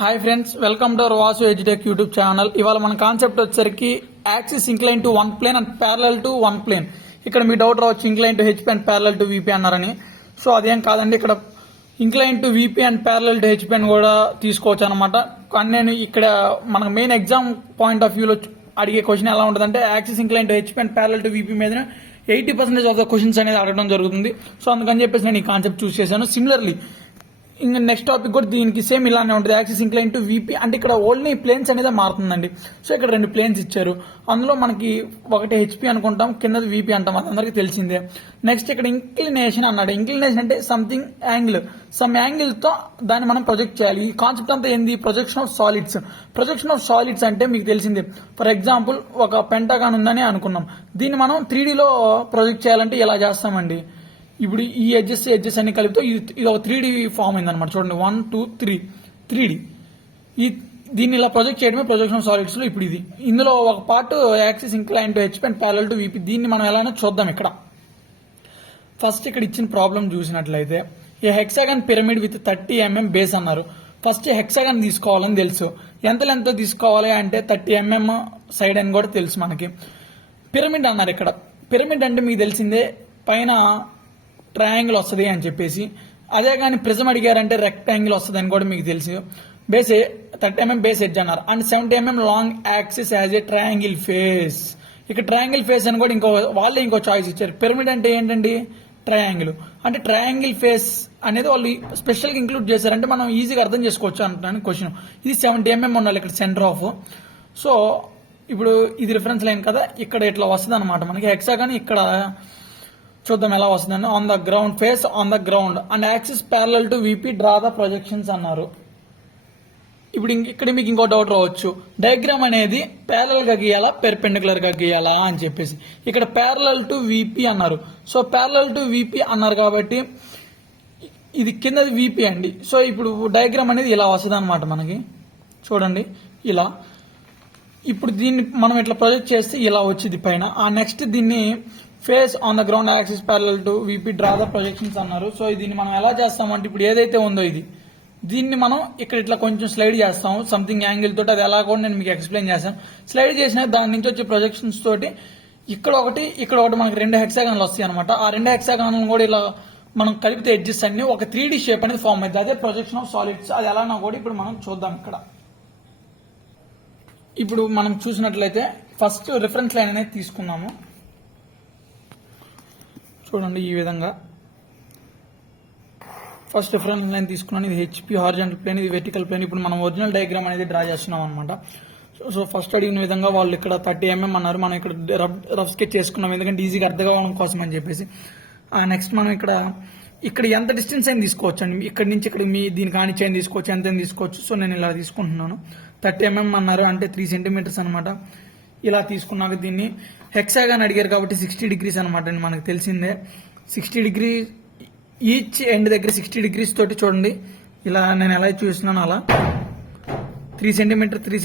Hi friends, welcome to our Vasu Edutech YouTube channel. ఇవాళ మన concept వచ్చేసరికి axis incline to one plane and parallel to one plane. ఇక్కడ మీ doubt రావచ్చు incline to HP and parallel to VP అన్నారని. So అదేం కాదండి, ఇక్కడ incline to VP and parallel to HP అని కూడా తీసుకోవచ్చు అనమాట. కానీ నేను ఇక్కడ మనకు మెయిన్ ఎగ్జామ్ పాయింట్ ఆఫ్ వ్యూలో అడిగే క్వశ్చన్ ఎలా ఉంటుందంటే axis incline to HP and parallel to VP మీద 80% ఆఫ్ ద క్వశ్చన్స్ అనేది అడగడం జరుగుతుంది. సో అందుకని చెప్పేసి నేను ఈ కాన్సెప్ట్ చూస్ చేశాను. సిమిలర్లీ ఇంకా నెక్స్ట్ టాపిక్ కూడా దీనికి సేమ్ ఇలానే ఉంటుంది. యాక్సిస్ ఇంక్లైన్ టు విపి అంటే ఇక్కడ ఓన్లీ ప్లేన్స్ అనేది మారుతుందండి. సో ఇక్కడ 2 ప్లేన్స్ ఇచ్చారు. అందులో మనకి ఒకటి హెచ్పి అనుకుంటాం, కిందది విపి అంటాం, అది అందరికీ తెలిసిందే. నెక్స్ట్ ఇక్కడ ఇంక్లినేషన్ అన్నాడు. ఇంక్లినేషన్ అంటే సంథింగ్ యాంగిల్, సమ్ యాంగిల్ తో దాన్ని మనం ప్రొజెక్ట్ చేయాలి. ఈ కాన్సెప్ట్ అంతా ఏంది? Projection of solids. Projection of solids అంటే మీకు తెలిసిందే. ఫర్ ఎగ్జాంపుల్ ఒక పెంటాగాన్ ఉందని అనుకున్నాం, దీన్ని మనం 3Dలో ప్రొజెక్ట్ చేయాలంటే ఎలా చేస్తామండి? ఇప్పుడు ఈ ఎడ్జెస్ అన్ని కలిపితే ఇది ఒక 3D ఫామ్ అయింది అనమాట. చూడండి, 1 2 3 3D. దీన్ని ఇలా ప్రొజెక్ట్ చేయడమే ప్రొజెక్షన్ ఆఫ్ సాలిడ్స్ లో. ఇప్పుడు ఇందులో ఒక part axis incline to HP and parallel to VP. దీన్ని మనం ఎలానో చూద్దాం. ఇక్కడ ఫస్ట్ ఇక్కడ ఇచ్చిన ప్రాబ్లం చూసినట్లయితే ఈ hexagon pyramid with 30 mm base అన్నారు. ఫస్ట్ హెక్సాగన్ తీసుకోవాలని తెలుసు. ఎంత లెంత్ తీసుకోవాలి అంటే 30 mm సైడ్ అని కూడా తెలుసు మనకి. పిరమిడ్ అన్నారు. ఇక్కడ పిరమిడ్ అంటే మీకు తెలిసిందే, పైన ట్రయాంగిల్ వస్తుంది అని చెప్పేసి. అదే కానీ ప్రిజం అడిగారంటే రెక్టాంగిల్ వస్తుంది అని కూడా మీకు తెలుసు. బేస్ 30 mm బేస్ ఎడ్జ్ అన్నారు. And 70 mm long axis as a triangle face. ఇక్కడ ట్రయాంగిల్ ఫేస్ అని కూడా వాళ్ళే ఇంకో చాయిస్ ఇచ్చారు. పిరమిడ్ అంటే ఏంటండి? ట్రయాంగిల్. అంటే ట్రయాంగిల్ ఫేస్ అనేది వాళ్ళు స్పెషల్గా ఇంక్లూడ్ చేశారంటే మనం ఈజీగా అర్థం చేసుకోవచ్చు అంటున్నాను క్వశ్చన్. ఇది 70 mm ఉండాలి ఇక్కడ సెంటర్ ఆఫ్. సో ఇప్పుడు ఇది రిఫరెన్స్ లైన్ కదా, ఇక్కడ ఇట్లా వస్తుంది అనమాట మనకి. హెక్సాగన్ ఇక్కడ చూద్దాం ఎలా వస్తుందని. On the ground, face on the ground and axis parallel to VP, draw the projections అన్నారు. ఇప్పుడు ఇక్కడ మీకు ఇంకో డౌట్ రావచ్చు, డయాగ్రామ్ అనేది ప్యారలల్ గా గీయాలా పెర్పెండికులర్ గా గీయాలా అని చెప్పేసి. ఇక్కడ ప్యారలల్ టు విపి అన్నారు. సో ప్యారలల్ టు విపి అన్నారు కాబట్టి ఇది కిందది విపి అండి. సో ఇప్పుడు డయాగ్రామ్ అనేది ఇలా వస్తుంది అనమాట మనకి. చూడండి ఇలా. ఇప్పుడు దీన్ని మనం ఇట్లా ప్రొజెక్ట్ చేస్తే ఇలా వచ్చింది పైన. ఆ నెక్స్ట్ దీన్ని face on the ground axis parallel to VP, draw the projections అన్నారు. సో దీన్ని మనం ఎలా చేస్తామంటే ఇప్పుడు ఏదైతే ఉందో దీన్ని మనం ఇక్కడ ఇట్లా కొంచెం స్లైడ్ చేస్తాము సంథింగ్ యాంగిల్ తోటి. అది ఎలా కూడా నేను మీకు ఎక్స్ప్లెయిన్ చేస్తాను. స్లైడ్ చేసిన దాని నుంచి వచ్చే ప్రొజెక్షన్స్ తోటి ఇక్కడ ఒకటి మనకి 2 హెక్సాగాన్లు వస్తాయి అనమాట. ఆ 2 హెక్సాగాన్లు కూడా ఇలా మనం కలిపితే ఎడ్జెస్ అన్ని ఒక 3D షేప్ అనేది ఫామ్ అవుతుంది. అదే ప్రొజెక్షన్ ఆఫ్ సాలిడ్స్. అది ఎలానో కూడా ఇప్పుడు మనం చూద్దాం. ఇక్కడ ఇప్పుడు మనం చూసినట్లయితే ఫస్ట్ రిఫరెన్స్ లైన్ అనేది తీసుకున్నాము. చూడండి ఈ విధంగా ఫస్ట్ రిఫరెన్స్ లైన్ తీసుకున్నాను. ఇది హెచ్పి హారిజాంటల్ ప్లేన్, ఇది వెర్టికల్ ప్లేన్. ఇప్పుడు మనం ఒరిజినల్ డయాగ్రామ్ అనేది డ్రా చేస్తున్నాం అనమాట. సో ఫస్ట్ అడిగిన విధంగా వాళ్ళు ఇక్కడ 30 mm అన్నారు. మనం ఇక్కడ రఫ్ స్కెచ్ చేసుకున్నాం, ఎందుకంటే ఈజీగా అర్థం కావడం కోసం అని చెప్పేసి. నెక్స్ట్ మనం ఇక్కడ ఎంత డిస్టెన్స్ అయినా తీసుకోవచ్చు అండి. ఇక్కడ నుంచి ఇక్కడ మీ దీనికి కానిచ్చి అయినా తీసుకోవచ్చు, ఎంత తీసుకోవచ్చు. సో నేను ఇలా తీసుకుంటున్నాను. 30 mm అన్నారు అంటే 3 cm అనమాట. ఇలా తీసుకున్నాక దీన్ని హెక్సాగాన్ అడిగారు కాబట్టి 60 degrees అనమాట అండి. మనకు తెలిసిందే 60 degrees ఈచ్ ఎండ్ దగ్గర 60 degrees తోటి. చూడండి ఇలా నేను ఎలా చూస్తున్నాను అలా 3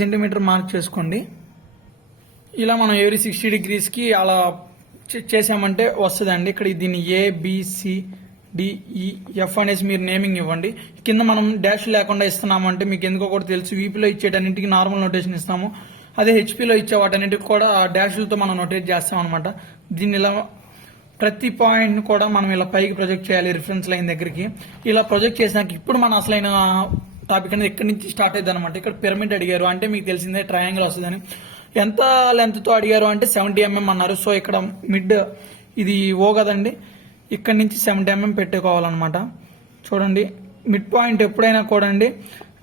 cm మార్క్ చేసుకోండి. ఇలా మనం ఎవరీ 60 degrees కి అలా చేసామంటే వస్తుందండి. ఇక్కడ దీన్ని ABCDEF అనేసి మీరు నేమింగ్ ఇవ్వండి. కింద మనం డాష్ లేకుండా ఇస్తున్నామంటే మీకు ఎందుకో కూడా తెలుసు, వీపీలో ఇచ్చేటన్నింటికి నార్మల్ నోటేషన్ ఇస్తాము. అదే హెచ్పిలో ఇచ్చే వాటన్నిటికి కూడా డాష్లతో మనం నోటేట్ చేస్తాం అనమాట. దీన్ని ఇలా ప్రతి పాయింట్ కూడా మనం ఇలా పైకి ప్రొజెక్ట్ చేయాలి రిఫరెన్స్ లైన్ దగ్గరికి. ఇలా ప్రొజెక్ట్ చేసినాక ఇప్పుడు మన అసలైన టాపిక్ అనేది ఎక్కడి నుంచి స్టార్ట్ అయ్యింది అనమాట. ఇక్కడ పిరమిడ్ అడిగారు అంటే మీకు తెలిసిందే ట్రయాంగిల్ వస్తుందని. ఎంత లెంత్ తో అడిగారు అంటే 70 mm అన్నారు. సో ఇక్కడ మిడ్ ఇది ఓ కదండి, ఇక్కడ నుంచి 70 mm పెట్టుకోవాలన్నమాట. చూడండి మిడ్ పాయింట్ ఎప్పుడైనా కూడా అండి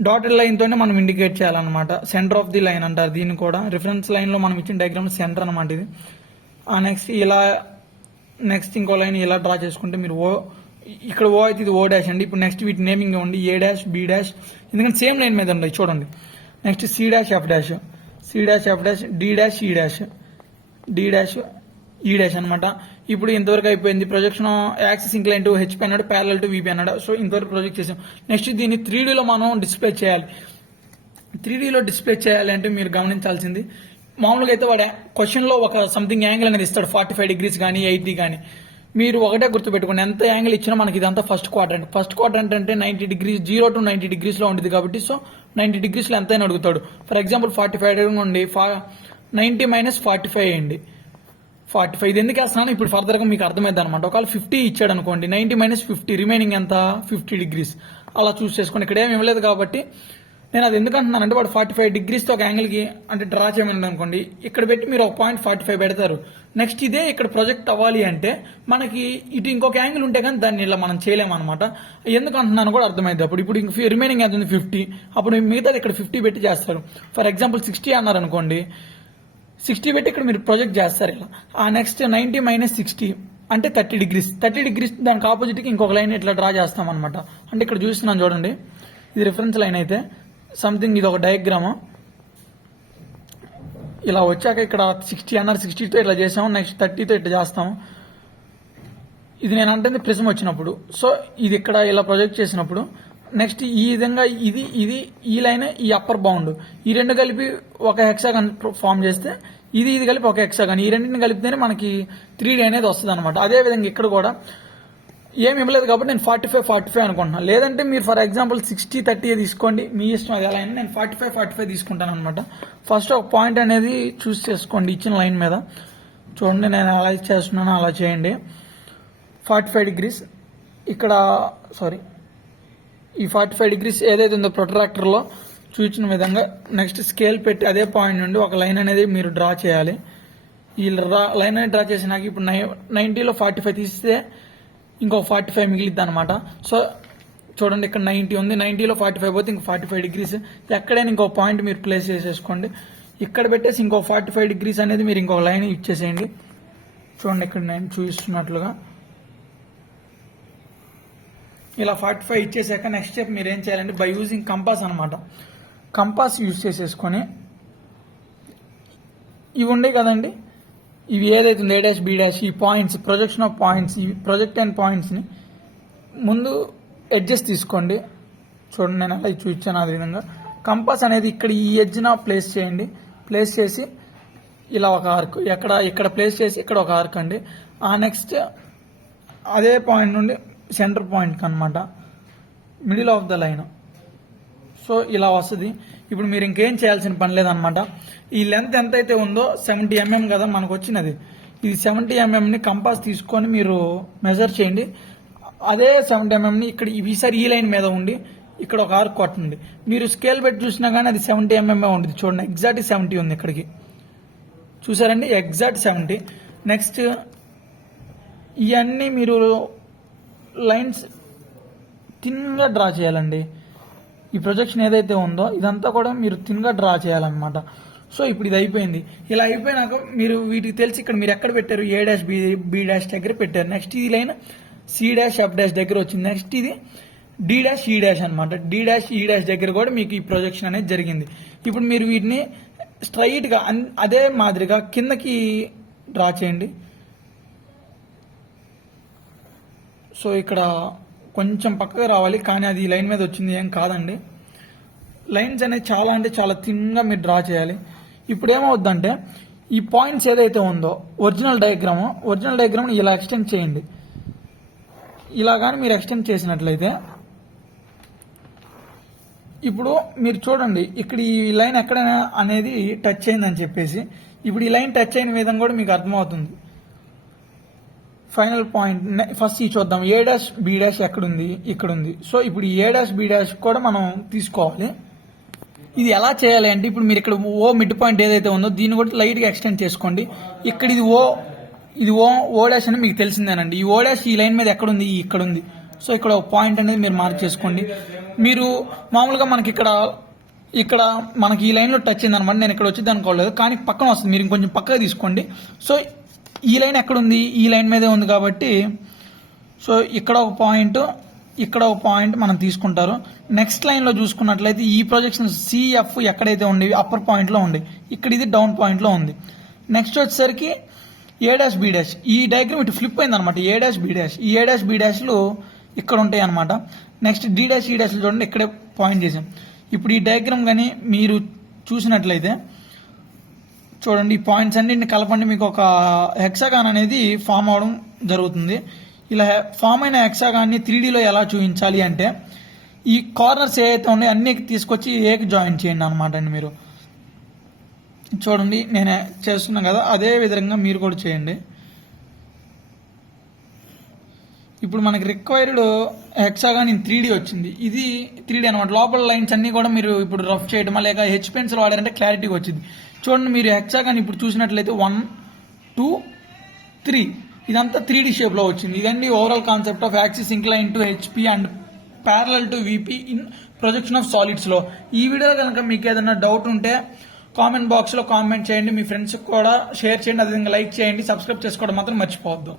డాటెడ్ లైన్ తోనే మనం ఇండికేట్ చేయాలన్నమాట. సెంటర్ ఆఫ్ ది లైన్ అంటారు దీన్ని కూడా. రిఫరెన్స్ లైన్ లో మనం ఇచ్చిన డయాగ్రామ్ సెంటర్ అనమాట ఇది. నెక్స్ట్ ఇంకో లైన్ ఇలా డ్రా చేసుకుంటే మీరు ఇక్కడ ఓ అయితే ఇది ఓ డాష్ అండి. ఇప్పుడు నెక్స్ట్ వీటి నేమింగ్ ఇవ్వండి, A డాష్ B డాష్, ఎందుకంటే సేమ్ లైన్ మీద ఉన్నాయి. చూడండి next C dash F dash, C dash F dash, D dash E dash, D dash E dash అనమాట. ఇప్పుడు ఇంతవరకు అయిపోయింది. Projection axis incline to HP అన్నాడు, ప్యారలల్ టు విపి అన్నాడు. సో ఇంతవరకు ప్రొజెక్ట్ చేసాం. నెక్స్ట్ దీన్ని 3Dలో మనం డిస్ప్లే చేయాలి. 3Dలో డిస్ప్లే చేయాలి అంటే మీరు గమనించాల్సింది, మామూలుగా అయితే వాడు క్వశ్చన్లో ఒక సంథింగ్ యాంగిల్ అనేది ఇస్తాడు, 45 degrees కానీ 80 కానీ. మీరు ఒకటే గుర్తుపెట్టుకోండి, ఎంత యాంగిల్ ఇచ్చినా మనకి ఇదంతా ఫస్ట్ క్వాడ్రంట్ అంటే 90 degrees, 0 to 90 degrees లో ఉంటుంది కాబట్టి. సో 90 డిగ్రీస్లో ఎంత అని అడుగుతాడు. ఫర్ ఎగ్జాంపుల్ 45 నుండి 90 - 45 వేయండి. 45 ఇది ఎందుకు వేస్తున్నాను ఇప్పుడు ఫర్దర్గా మీకు అర్థమైంది అనమాట. ఒకవేళ 50 ఇచ్చాడు అనుకోండి, 90 - 50 రిమైనింగ్ ఎంత 50 డిగ్రీస్ అలా చూస్ చేసుకోండి. ఇక్కడ ఏమి ఇవ్వలేదు కాబట్టి నేను అది ఎందుకు అంటున్నాను అంటే వాడు 45 డిగ్రీస్తో ఒక యాంగిల్కి అంటే డ్రా చేయమని అనుకోండి, ఇక్కడ పెట్టి మీరు ఒక పాయింట్ 45 పెడతారు. నెక్స్ట్ ఇదే ఇక్కడ ప్రొజెక్ట్ అవ్వాలి అంటే మనకి ఇటు ఇంకొక యాంగిల్ ఉంటే కానీ దాన్ని ఇలా మనం చేయలేము అనమాట. ఎందుకు అంటున్నాను కూడా అర్థమైంది. ఇప్పుడు ఇంక రిమైనింగ్ ఎంత ఉంది 50, అప్పుడు మిగతాది ఇక్కడ 50 పెట్టి చేస్తారు. ఫర్ ఎగ్జాంపుల్ 60 అన్నారు అనుకోండి, 60 పెట్టి ఇక్కడ మీరు ప్రొజెక్ట్ చేస్తారు ఇలా. ఆ నెక్స్ట్ 90 - 60 అంటే 30 డిగ్రీస్. 30 డిగ్రీస్ దానికి ఆపోజిట్కి ఇంకొక లైన్ ఇట్లా డ్రా చేస్తాం అనమాట. అంటే ఇక్కడ చూస్తున్నాను చూడండి, ఇది రిఫరెన్స్ లైన్ అయితే సంథింగ్ ఇది ఒక డయాగ్రామ్. ఇలా వచ్చాక ఇక్కడ 60 అన్నారు, 60తో ఇట్లా చేసాము, నెక్స్ట్ 30తో ఇట్లా చేస్తాము. ఇది నేను అంటే ప్రిజం వచ్చినప్పుడు, సో ఇది ఇక్కడ ఇలా ప్రొజెక్ట్ చేసినప్పుడు నెక్స్ట్ ఈ విధంగా ఇది ఈ లైన్ ఈ అప్పర్ బౌండ్ ఈ రెండు కలిపి ఒక హెక్సాగన్ ఫామ్ చేస్తే ఇది కలిపి ఒక హెక్సాగన్, ఈ రెండింటిని కలిపితేనే మనకి 3D అనేది వస్తుంది అనమాట. అదేవిధంగా ఇక్కడ కూడా ఏమి ఇవ్వలేదు కాబట్టి నేను 45 అనుకుంటున్నాను. లేదంటే మీరు ఫర్ ఎగ్జాంపుల్ 60 30 తీసుకోండి, మీ ఇష్టం అది ఎలా అయినా. నేను 45 తీసుకుంటాను అనమాట. ఫస్ట్ ఒక పాయింట్ అనేది చూస్ చేసుకోండి ఇచ్చిన లైన్ మీద. చూడండి నేను ఎలా చేస్తున్నానో అలా చేయండి. 45 డిగ్రీస్ ఇక్కడ ఈ 45 డిగ్రీస్ ఏదైతే ఉందో ప్రొట్రాక్టర్లో చూపించిన విధంగా నెక్స్ట్ స్కేల్ పెట్టి అదే పాయింట్ నుండి ఒక లైన్ అనేది మీరు డ్రా చేయాలి. ఈ లైన్ అనేది డ్రా చేసినాక ఇప్పుడు 90లో 45 తీస్తే ఇంకో 45 మిగిలిద్ది అనమాట. సో చూడండి ఇక్కడ 90 ఉంది, 90లో 45 పోతే ఇంకో 45 డిగ్రీస్. ఎక్కడైనా ఇంకో పాయింట్ మీరు ప్లేస్ చేసేసుకోండి. ఇక్కడ పెట్టేసి ఇంకో 45 డిగ్రీస్ అనేది మీరు ఇంకొక లైన్ ఇచ్చేసేయండి. చూడండి ఇక్కడ నేను చూపిస్తున్నట్లుగా ఇలా 45 ఇచ్చేసాక నెక్స్ట్ స్టెప్ మీరు ఏం చేయాలంటే బై యూజింగ్ కంపాస్ అనమాట. కంపాస్ యూజ్ చేసేసుకొని ఇవి ఉండే కదండి, ఇవి ఏదైతే ఉంది A' B' ఈ పాయింట్స్ ప్రొజెక్షన్ ఆఫ్ పాయింట్స్, ఈ ప్రొజెక్ట్ అయిన పాయింట్స్ని ముందు ఎడ్జెస్ తీసుకోండి. చూడండి నేను అలా చూపించాను. అదే విధంగా కంపాస్ అనేది ఇక్కడ ఈ ఎడ్జ్న ప్లేస్ చేయండి. ప్లేస్ చేసి ఇలా ఒక ఆర్క్ ఇక్కడ ప్లేస్ చేసి ఇక్కడ ఒక ఆర్క్ అండి. ఆ నెక్స్ట్ అదే పాయింట్ నుండి సెంటర్ పాయింట్కి అనమాట, middle of the line. So ఇలా వస్తుంది. ఇప్పుడు మీరు ఇంకేం చేయాల్సిన పని లేదనమాట. ఈ లెంత్ ఎంతైతే ఉందో 70 mm కదా మనకు వచ్చినది, ఇది 70 mmని కంపాస్ తీసుకొని మీరు మెజర్ చేయండి. అదే 70 mmని ఇక్కడ ఈసారి ఈ లైన్ మీద ఉండి ఇక్కడ ఒక ఆర్క్ కొట్టండి. మీరు స్కేల్ పెట్టి చూసినా కానీ అది 70 mm ఉంటుంది. చూడండి ఎగ్జాక్ట్ 70 ఉంది ఇక్కడికి, చూసారండి ఎగ్జాక్ట్ 70. నెక్స్ట్ ఇవన్నీ మీరు లైన్స్ థిన్గా డ్రా చేయాలండి. ఈ ప్రొజెక్షన్ ఏదైతే ఉందో ఇదంతా కూడా మీరు థిన్గా డ్రా చేయాలన్నమాట. సో ఇప్పుడు ఇది అయిపోయింది. ఇలా అయిపోయినాక మీరు వీటికి తెలిసి ఇక్కడ మీరు ఎక్కడ పెట్టారు, A' B' దగ్గర పెట్టారు. నెక్స్ట్ ఈ లైన్ C' F' దగ్గర వచ్చింది. నెక్స్ట్ ఇది D' E' అనమాట. D' E' దగ్గర కూడా మీకు ఈ ప్రొజెక్షన్ అనేది జరిగింది. ఇప్పుడు మీరు వీటిని స్ట్రైట్గా అదే మాదిరిగా కిందకి డ్రా చేయండి. సో ఇక్కడ కొంచెం పక్కగా రావాలి, కానీ అది ఈ లైన్ మీద వచ్చింది ఏం కాదండి. లైన్స్ అనేది చాలా థిన్గా మీరు డ్రా చేయాలి. ఇప్పుడు ఏమవుద్దంటే ఈ పాయింట్స్ ఏదైతే ఉందో ఒరిజినల్ డయాగ్రామ్ని ఇలా ఎక్స్టెండ్ చేయండి. ఇలా కానీ మీరు ఎక్స్టెండ్ చేసినట్లయితే ఇప్పుడు మీరు చూడండి ఇక్కడ ఈ లైన్ ఎక్కడైనా అనేది టచ్ అయిందని చెప్పేసి ఇప్పుడు ఈ లైన్ టచ్ అయిన విధంగా కూడా మీకు అర్థమవుతుంది. ఫైనల్ పాయింట్ ఫస్ట్ ఇది చూద్దాం. A' B' ఎక్కడుంది, ఇక్కడ ఉంది. సో ఇప్పుడు ఈ A' B' కూడా మనం తీసుకోవాలి. ఇది ఎలా చేయాలి అంటే ఇప్పుడు మీరు ఇక్కడ ఓ మిడ్ పాయింట్ ఏదైతే ఉందో దీన్ని కూడా లైట్గా ఎక్స్టెండ్ చేసుకోండి. ఇక్కడ ఇది ఓ డాష్ అని మీకు తెలిసిందేనండి. ఈ O' ఈ లైన్ మీద ఎక్కడుంది, ఇక్కడ ఉంది. సో ఇక్కడ ఒక పాయింట్ అనేది మీరు మార్క్ చేసుకోండి. మీరు మామూలుగా మనకి ఇక్కడ మనకి ఈ లైన్లో టచ్ అయింది అనమాట. నేను ఇక్కడ వచ్చేది అనుకోలేదు, కానీ పక్కన వస్తుంది. మీరు ఇంకొంచెం పక్కగా తీసుకోండి. సో ఈ లైన్ ఎక్కడుంది, ఈ లైన్ మీదే ఉంది కాబట్టి సో ఇక్కడ ఒక పాయింట్ మనం తీసుకుంటారు. నెక్స్ట్ లైన్లో చూసుకున్నట్లయితే ఈ ప్రొజెక్షన్ CF ఎక్కడైతే ఉంది అప్పర్ పాయింట్లో ఉంది, ఇక్కడ ఇది డౌన్ పాయింట్లో ఉంది. నెక్స్ట్ వచ్చేసరికి A' B' ఈ డయాగ్రామ్ ఇటు ఫ్లిప్ అయింది అనమాట. A' B' ఈ A' B' ఇక్కడ ఉంటాయి అనమాట. నెక్స్ట్ D' E' చూడండి ఇక్కడే పాయింట్ చేసాం. ఇప్పుడు ఈ డయాగ్రామ్ కానీ మీరు చూసినట్లయితే చూడండి ఈ పాయింట్స్ అన్నింటిని కలపండి, మీకు ఒక హెక్సాగాన్ అనేది ఫామ్ అవడం జరుగుతుంది. ఇలా ఫామ్ అయిన హెక్సాగాన్ని 3Dలో ఎలా చూపించాలి అంటే ఈ కార్నర్స్ ఏవైతే ఉన్నాయో అన్ని తీసుకొచ్చి ఏకి జాయిన్ చేయండి అనమాట అండి. మీరు చూడండి నేను చేస్తున్నాను కదా, అదే విధంగా మీరు కూడా చేయండి. ఇప్పుడు మనకి రిక్వైర్డ్ హెక్సాగాన్ ఇన్ 3D వచ్చింది. ఇది 3D అనమాట. లోపల లైన్స్ అన్ని కూడా మీరు ఇప్పుడు రఫ్ చేయడం లేక హెచ్ పెన్సిల్ వాడారంటే క్లారిటీగా వచ్చింది. చూడండి మీరు హెక్సాగాన్ ఇప్పుడు చూసినట్లయితే 1, 2, 3 ఇదంతా 3D షేప్లో వచ్చింది. ఇదండి overall concept of axis incline to HP and parallel to VP in projection of సాలిడ్స్లో. ఈ వీడియో కనుక మీకు ఏదైనా డౌట్ ఉంటే కామెంట్ బాక్స్లో కామెంట్ చేయండి, మీ ఫ్రెండ్స్కి కూడా షేర్ చేయండి, అదేవిధంగా లైక్ చేయండి, సబ్స్క్రైబ్ చేసుకోవడం మాత్రం మర్చిపోవద్దు.